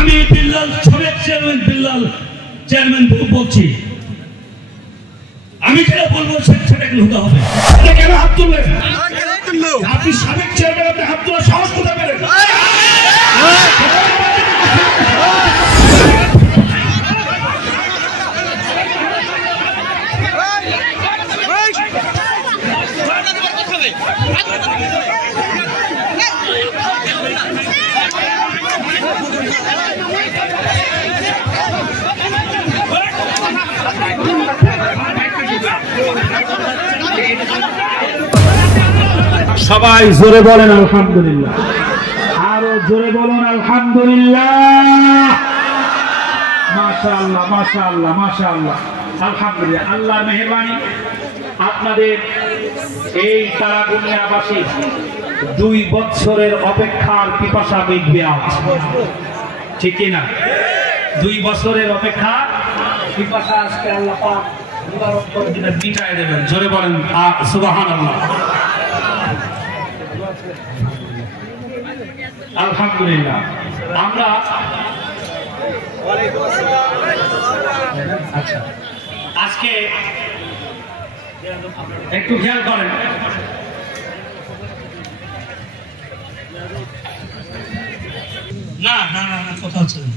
আমি বিল্লাল সাবেক চেয়ারম্যান বলছি, আমি যেটা বলবো সেটা হতে হবে। কেন হাত তুললেন? আপনি সাবেক চেয়ারম্যান, আপনি হাত তোলার সাহস কোথায় পেলেন? সবাই জোরে বলেন আলহামদুলিল্লাহ, আরো জোরে বলুন আলহামদুলিল্লাহ। মাশাআল্লাহ মাশাআল্লাহ মাশাআল্লাহ, আলহামদুলিল্লাহ। আল্লাহর মেহেরবানি, আপনাদের এই তারাগুনিয়াবাসী 2 বছরের অপেক্ষার পিপাসা মিটবে আজ, ঠিক কিনা? 2 বছরের অপেক্ষা পিপাসা আজকে আল্লাহ পাক মুবারক করে দিবেন, মিটায় দেবেন। জোরে বলেন সুবহানাল্লাহ, আলহামদুলিল্লাহ। আমরা আচ্ছা, আজকে একটু খেয়াল করেন, না না না কথা হচ্ছে না।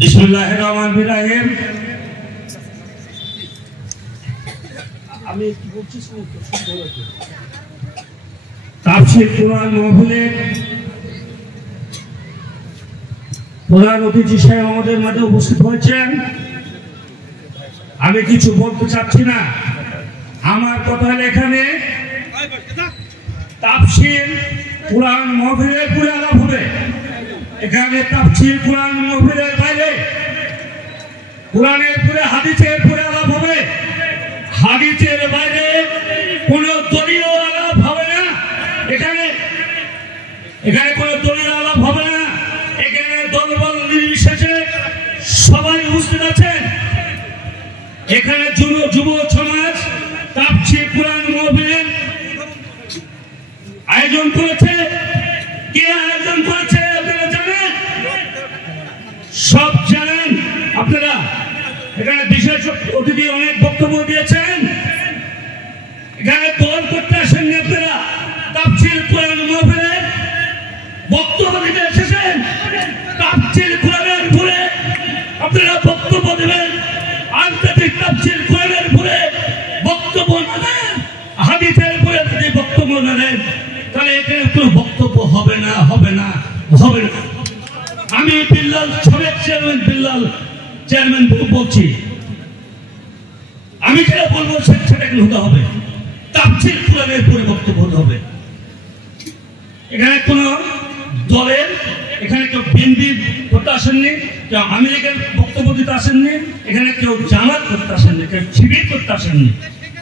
বিসমিল্লাহির রহমানির রহিম। আমি বলছি তাফসীর কোরআন মাহফিলের প্রধান অতিথি সাহেব আমাদের মাঝে উপস্থিত হয়েছেন। আমি কিছু বলতে চাচ্ছি না, আমার কথা এখানে তাফসীর কোরআন মাহফিলের পুরো আলাপ হবে। এখানে তাফসীর কোরআন মাহফিলের বাইরে কোরআনের পুরো হাদিসের পুরো আলাপ হবে। হাদিসের বাইরে কোনো দলীয় আলাপ হবে না। এখানে কোনো দলীয় আলাপ হবে না। এখানে দলবল নির্বিশেষে সবাই উপস্থিত আছেন। এখানে যুব সমাজ তাফসীর কোরআন মাহফিলের আয়োজন করেছে। কে আয়োজন করেছে আপনারা জানেন? সব জানেন আপনারা। এখানে বিশেষ অতিথি অনেক বক্তব্য দিয়েছেন। এখানে দল করতে আসেননি আপনারা, তাফসীর কোরআন মাহফিলের বক্তব্য দিতে এসেছেন। তাফসীর কোরআনের উপরে আপনারা বক্তব্য দেবেন। আন্তর্জাতিক তাফসীর কোরআনের উপরে বক্তব্য না দেন, হাদিসের উপরে যদি বক্তব্য না দেন, তাহলে এখানে কোনো বক্তব্য হবে না, হবে না, হবে না। আমি বিল্লাল সাবেক চেয়ারম্যান বলছি, আমি যেটা বলবো সেটা হতে হবে। তাফসীর কোরআনের উপরে বক্তব্য হতে হবে। এখানে কোন দলের, এখানে কেউ বিএনপি করতে আসেননি, কেউ আওয়ামী লীগের বক্তব্য দিতে আসেননি, এখানে কেউ জামাত করতে আসেননি, কেউ শিবির করতে আসেননি,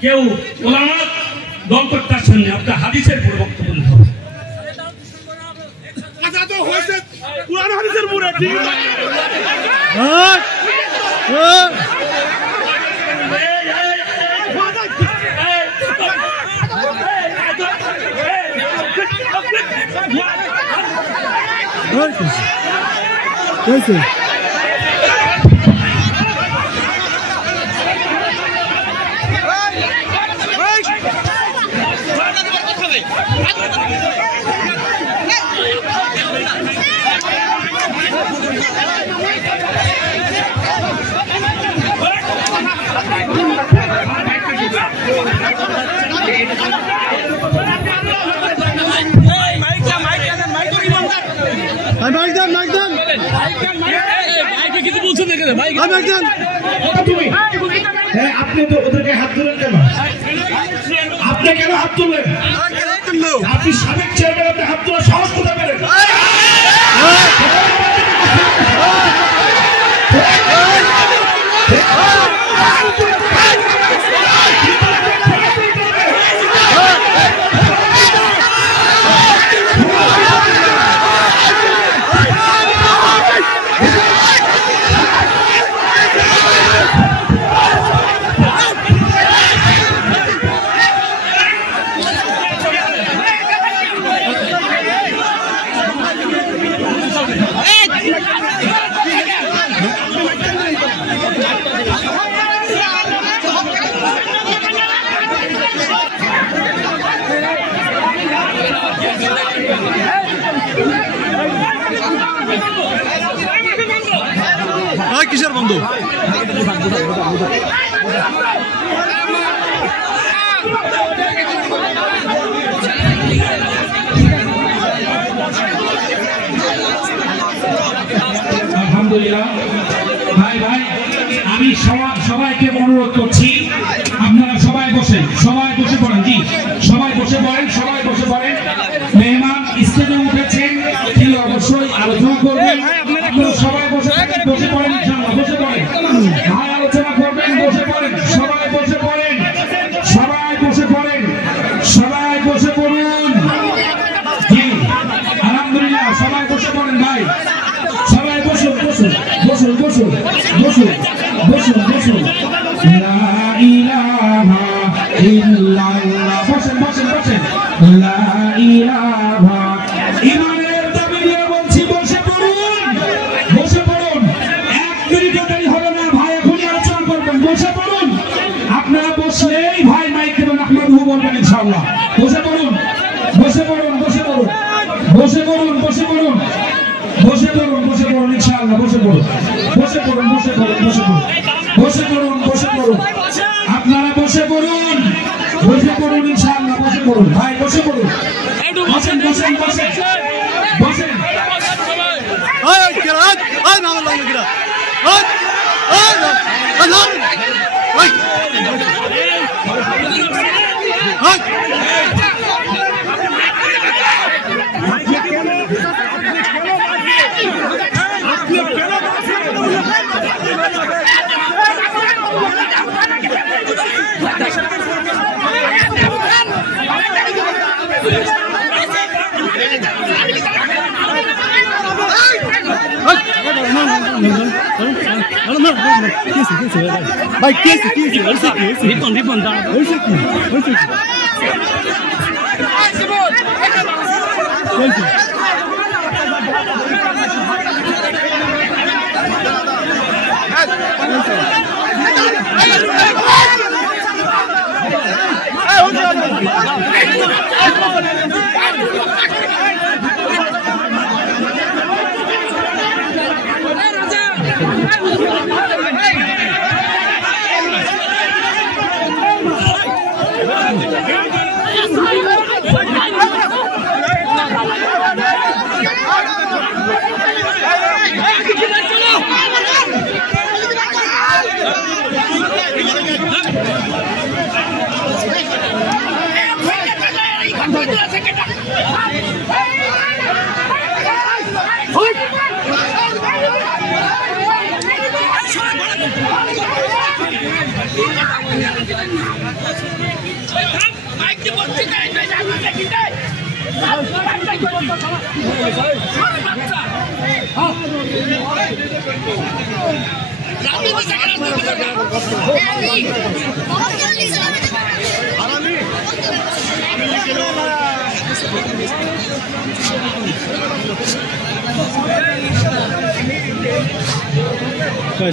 কেউ ওলামা দল করতে আসেননি। আপনার হাদিসের উপরে বক্তব্য দিতে হবে। আপনি তো ওদেরকে হাত তুলেন কেন? আপনি কেন হাত তুললেন? আপনি সাবেক চেয়ারম্যান, আপনি হাত তোলার সাহস কোথায় পেলেন? কিসের বন্ধু আলহামদুলিল্লাহ ভাই ভাই আমি সবাইকে অনুরোধ করছি আপনারা সবাই বসে পড়েন জি সবাই বসে পড়েন মেহমান স্টেজে উঠেছেন তিনি অবশ্যই আলোচনা করবেন আপনারা সবাই বসে পড়েন ইনশাআল্লাহ বসে পড়েন ভাই আলোচনা করবেন বসে পড়েন সবাই বসে পড়ুন জি আলহামদুলিল্লাহ সবাই বসে পড়েন ভাই সবাই বসুন লা ইলাহা ইল্লাল্লাহ বসেন লা ইলাহা ইমানের দাবি নিয়ে বলছি বসে পড়ুন 1 মিনিটও দেরি হবে না ভাই এখনই আলোচনা করবেন বসে পড়ুন আপনারা বসলেই ভাই মাইক দেবেন আহমদহু বলবেন ইনশাআল্লাহ বসে পড়ুন ইনশাআল্লাহ বসে পড়ুন আপনারা বসে পড়ুন ইনশাআল্লাহ বসে পড়ুন ভাই বসে পড়ুন বসেন ভাই রিপন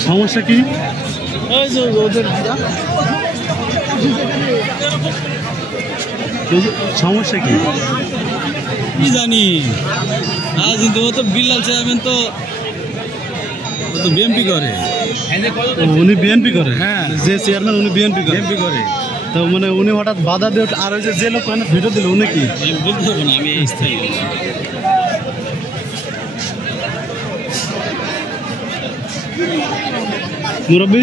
সমস্যা কি সমস্যা কি কি জানি আজ কিন্তু ও তো বিল্লাল চেয়ারম্যান তো বিএনপি করে উনি বিএনপি করে হ্যাঁ যে চেয়ারম্যান উনি বিএনপি করে তো মানে উনি হঠাৎ বাধা দিয়ে আর ওই যে লোক ভিডিও দিল উনি কি বলতে পারবো না আমি এই স্থায়ী মুরব্বী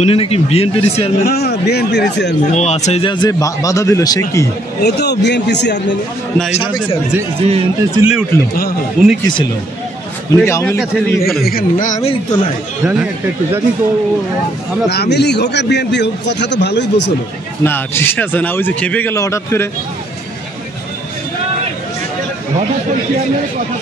উনি নাকি বিএনপির চেয়ারম্যান বিএনপির চেয়ারম্যান ও আচ্ছা এই যে বাধা দিল সে কি ও তো বিএনপি চেয়ারম্যান না এই যে চিল্লে উঠলো উনি কি ছিল উনি কি আওয়ামী লীগ এখানে না আমি তো নাই জানি একটু জানি তো আমরা আওয়ামী লীগ হোক আর বিএনপি হোক কথা তো ভালোই বলছিল না ঠিক আছে না ওই যে খেপে গেল হঠাৎ করে চেয়ারম্যানের কথা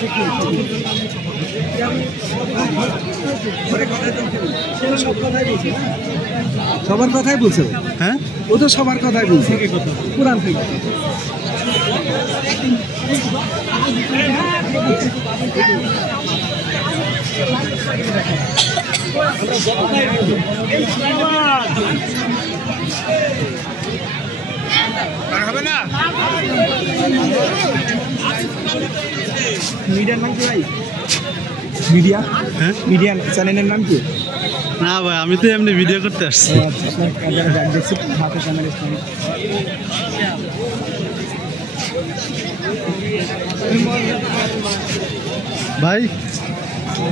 সবার কথাই বলছে হ্যাঁ ও তো সবার কথাই বলছে কোরআন থেকে মিডিয়ার নাম কি ভাই? মিডিয়া? হ্যাঁ মিডিয়া চ্যানেলের নাম কি? না ভাই, আমি তো এমনি ভিডিও করতে আসছি। দেখছি হাতে চ্যানেল ভাই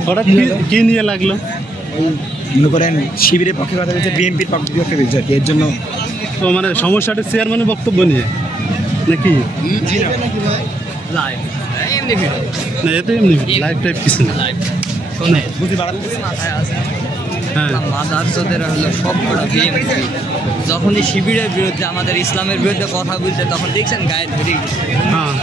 হঠাৎ কি নিয়ে লাগলো? মনে করেন শিবিরের পক্ষে কথা বলছে, বিএনপির পক্ষে বলছে আর কি, এর জন্য। তো মানে সমস্যাটা চেয়ারম্যানের বক্তব্য নিয়ে নাকি? না এতে এমনি লাইভ টাইপ কিছু না। হ্যাঁ মাদারচোদের হলো সবকটা বিএনপি। যখনই শিবিরের বিরুদ্ধে, আমাদের ইসলামের বিরুদ্ধে কথা বলছে, তখন দেখছেন গায়ে ধরে গেছে। হ্যাঁ